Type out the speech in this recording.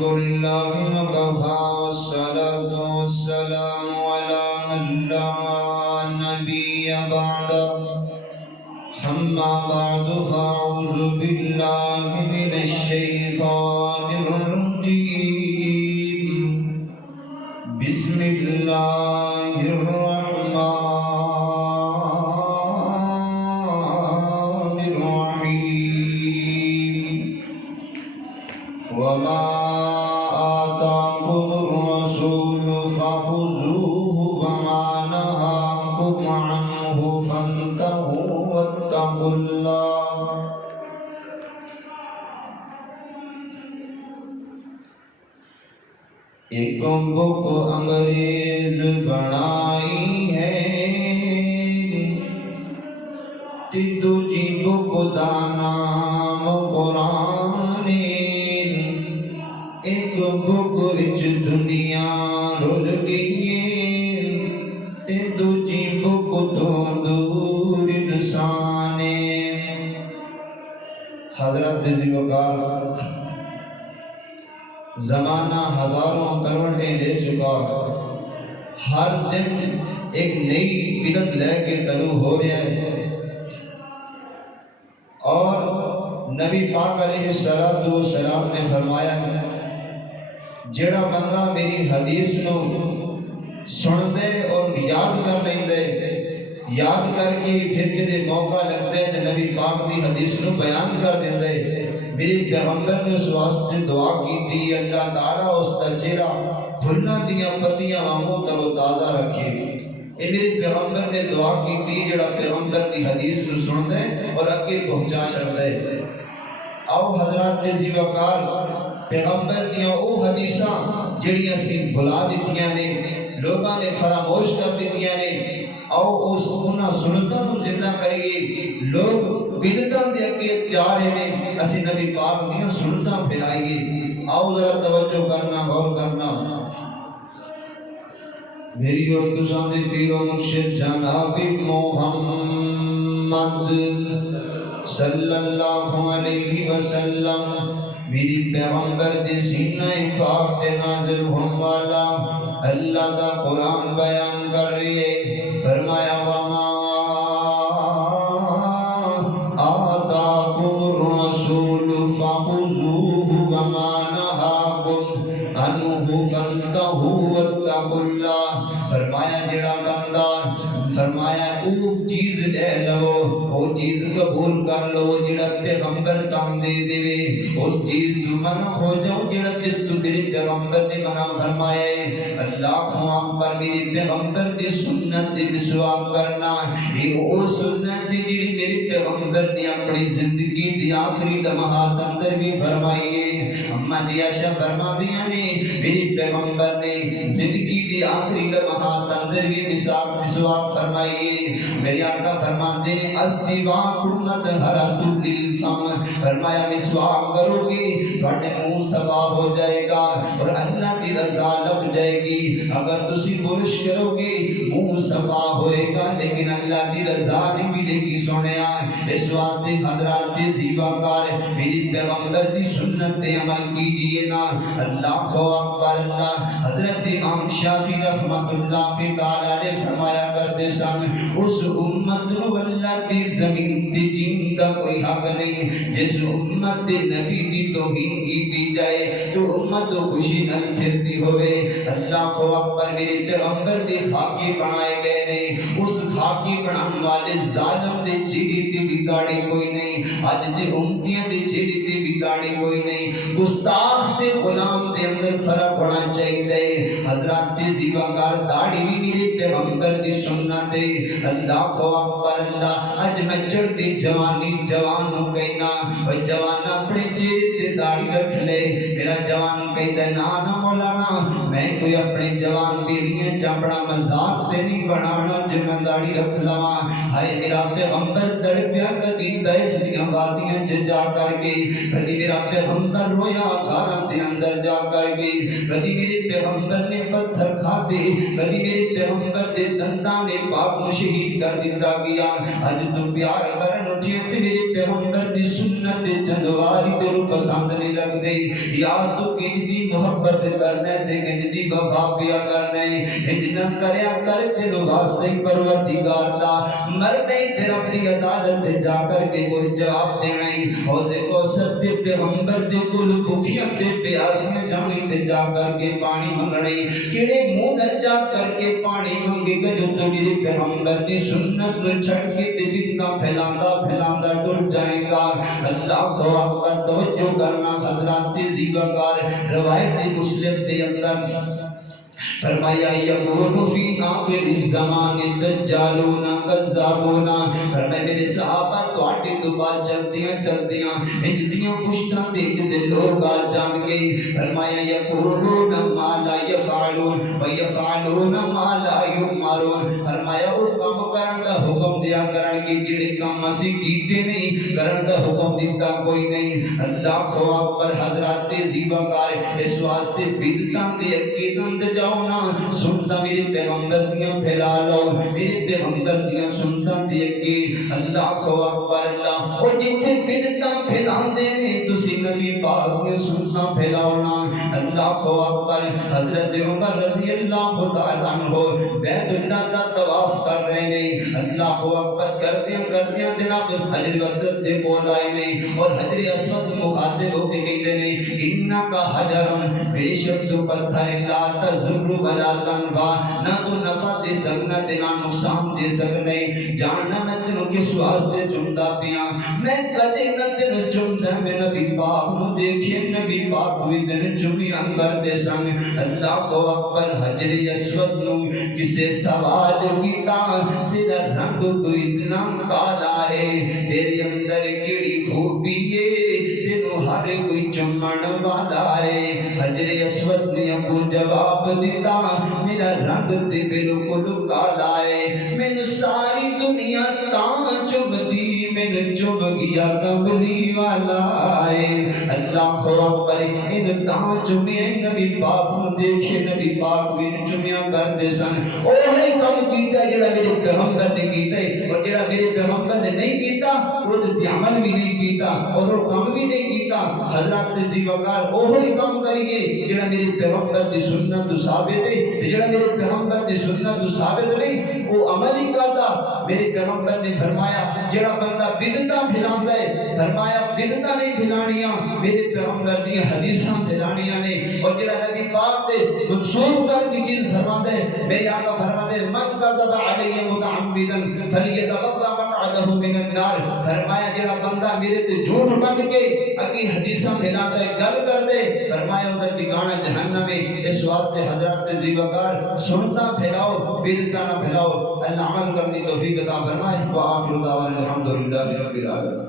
لله وكفى والصلاة والسلام على من لا نبي بعده أما بعد فأعوذ بالله من الشيطان الرجيم بسم الله الرحمن الرحيم وما آتاكم الرسول فخذوه وما نهاكم عنه فانتهوا واتقوا الله ایک بک انگریز بنائی ہے تے دوجی بک دا نام قرآن ایک بک وچ دنیا رل گئی تے دوجی بک تو دور انسان حضرت ذی وقار زمانہ ہزاروں کروڑیں لے چکا ہر دن ایک نئی بدعت لے کے طلوع ہو رہا ہے اور نبی پاک علیہ السلام نے فرمایا جڑا بندہ میری حدیث نو سن دے اور یاد کر لیندے یاد کر کے پھر کدے موقع لگتے تے نبی پاک دی حدیث نو بیان کر دیندے میرے پیغمبر نے اس واسطے دعا کی تھی اللہ تعالیٰ اس کا چہرہ پھلوں دیاں پتیاں وانگوں تر و تازہ رکھے یہ میرے پیغمبر نے دعا کی تھی جڑا پیغمبر دی حدیث کو سن دے اور اگے پہنچا چھڑ دے آؤ حضرات ذی وقار پیغمبر دیاں او حدیثاں جڑیاں سی بھلا دیتیاں نے لوگاں نے فراموش کر دیتیاں نے آؤ اس انہاں سنتاں کو زندہ کریے لوگ بدعتاں دے اگے جا رہے ہیں اسی نبی پاک دیاں سنتاں پھیلائیے آؤ ذرا توجہ کرنا غور کرنا میری اور تساں دے پیر و مرشد جناب محمد صلی اللہ علیہ وسلم میری پیغمبر دے سینہ پاک تے نازل ہون والا اللہ دا قرآن بیان کر رہے فرمایا وما آتاکم الرسول فخذوه وما نهاکم عنہ فانتہوا واتقوا اللہ فرمایا جڑا بندہ فرمایا او چیز لے لو او چیز قبول کر لو جڑا پیغمبر تم دے دے اس چیز تو منع ہو جاؤ جڑا جس تو میرے پیغمبر نے منع فرمایا ہے اللہ اکبر میرے پیغمبر دی سنت دی مسواک کرنا یہ او سنت دی جڑی میرے پیغمبر نے اپنی زندگی دی آخری لمحات اندر بھی فرمائی ہے اما جی عائشہ فرما دیا نے میرے پیغمبر نے زندگی دی آخری لمحات اندر بھی مسواک فرمائی ہے میرے آقا فرماتے ہیں السواک مطہرۃ للفم فرمایا مسواک کرو گے تھوڑے منہ صفا ہو جائے گا اور اللہ کی رضا لب جائے گی اگر تسی برش کرو گے منہ صفا ہوئے گا لیکن اللہ کی رضا نہیں ملے گی سنیا اس واسطے حضرات ذی وقار میری پیغمبر کی سنت عمل کیجئے نا اللہ اکبر اللہ حضرت امام شافعی رحمۃ اللہ تعالی علیہ فرمایا کرتے سن اس امت نو اللہ دی زمین تے جین دا کوئی حق نہیں جس امت دے نبی دی توہین کی جائے تو امت خوشی نہ پھرتی ہوئے اللہ اکبر میرے پیغمبر دے خاکی بنائے گئے نے اس خاکی بنان والے ظالم دے چہرے تے بھی داڑھی کوئی نہیں اج دے امتیاں دے چہرے تے بھی داڑھی کوئی نہیں گستاخ تے غلام دے اندر فرق ہونا چاہیے حضرات ذی وقار داڑھی بھی میرے پیغمبر دی سنت ہے اللہ اکبر اللہ اج میں چڑھتی جوانی جوان ہو گئی نا اور جوان اپنے چہرے تے داڑھی رکھ لے میرا جوان کہتا ہے نا مولانا میں کوئی اپنے جوان بیویاں چاپڑا مذاق تے نہیں بنانا جنہ داڑی رکھ لوا ہائے میرا پیغمبر تڑپیا کدی طائف دیاں وادیاں جا کر کے کدی میرا پیغمبر رویا غاراں دے اندر جا کر کے کدی میرے پیغمبر نے پتھر کھادے کدی میرے پیغمبر دے دنداں نے باپ کو شہید کر دیتا گیا اج تو پیار کرن چیت میرے پیغمبر دی سنت چندواری تینوں پسند نہیں لگ گئی یار تو کنج دی محبت کرنے تے کنج دی وفا پیا کرنے ہج نہ کریا کر تینوں واسطے پروردگار دا مرنے تے رب دی عدالت تے جا کر کے کوئی جواب دینا حوض کوثر تے پیغمبر دے کول بھوکیاں تے پیاسیاں جانی تے جا کر کے پانی منگنے کیڑے منہ نال جا کر کے پانی منگے گا جو تو میرے پیغمبر دی سنت نو چھڑ کے تے بتنا پھیلاندا پھیلاندا ٹر جائے گا اللہ اکبر توجہ کرنا حضرات زیباگار روایت مسلم دے اندر فرمایا یقول فی آخر الزمان دجالون کذابون فرمایا میرے صحابہ تواڈے تو بعد چلدیاں انجدیاں پشتاں تے تے لوگ آ جان گئے فرمایا یقولون ما لا یفعلون ویفعلون ما لا یؤمرون فرمایا او کام کرن دا حکم دیا کرن کہ جڑے کام اسی کیتے نہیں کرن دا حکم دیتا کوئی نہیں اللہ اکبر حضرات زیباگار اس واسطے بدعتاں تے عقیداں تے جاؤ نا سنتا میرے پیغمبر دیاں پھیلا لو میرے پیغمبر دیاں سنتا دیکھ کے اللہ اکبر اللہ اور جتھے بدعتاں پھیلاندے نے تسی نبی پاک نے سنتا پھیلاؤ نا اللہ اکبر حضرت عمر رضی اللہ تعالی عنہ بیت اللہ دا طواف کر رہے ہیں اللہ اکبر کردیاں جناب حجر اسود دے کول آئے نے اور حجر اسود مخاطب ہو کے کہتے ہیں انکا حجرن بے شک تو پتھر لا تضر ولا تنفع نہ تو نفع دے سکنا تے نہ نقصان دے سکنے جاننا میں تینوں کس واسطے چندا پیا میں کدے نہ تینوں چندا میں نبی پاک نو دیکھے نبی پاک ہوئی دن چمیاں کر دے سنگ اللہ اکبر حجر اسود نو کسے سوال کیتا تیرا رنگ تو اتنا کالا ہے تیرے اندر کیڑی خوبی ہے تینوں ہر کوئی چمن والا ہے حجر اسود نے ابو جواب دیتا میرا رنگ تے بالکل کالا ہے میں ساری دنیا تاں چمدی میں چم گیا کملی والا ہے اللہ اکبر ان تاں چمے نبی پاک نو دیکھے نبی پاک بھی چمیاں کر دے سن اوہی کم کیتا جڑا میرے پیغمبر نے کیتا اور جڑا میرے پیغمبر نے نہیں کیتا وہ تے عمل بھی نہیں کیتا اور وہ کم بھی نہیں کیتا حضرات زیباگار اوہی کم کریے جڑا میرے پیغمبر دی سنت ثابت ہے جڑا میرے پیغمبر دی سنت ثابت نہیں وہ عمل ہی کرتا میرے پیغمبر نے فرمایا جڑا بندہ بدعتاں پھیلاندا ہے فرمایا بدعتاں نہیں پھیلانیاں میرے پیغمبر دی حدیثاں پھیلانیاں نے اور جڑا نبی پاک تے منسوخ کر دی چیز فرماتا ہے میرے آقا فرماتے ہیں من کذب علی متعمدا فلیتبوا مقعده من النار فرمایا جڑا بندہ میرے تے جھوٹ بن کے اگے حدیثاں پھیلاتا ہے گل کر دے فرمایا اودر ٹھکانہ جہنم ہے اس واسطے حضرات زیباگار سنتا پھیلاؤ بدعتاں نہ پھیلاؤ اللہ عمل کرنے کی توفیق عطا فرمائے وآخر دعوانا الحمدللہ رب العالمین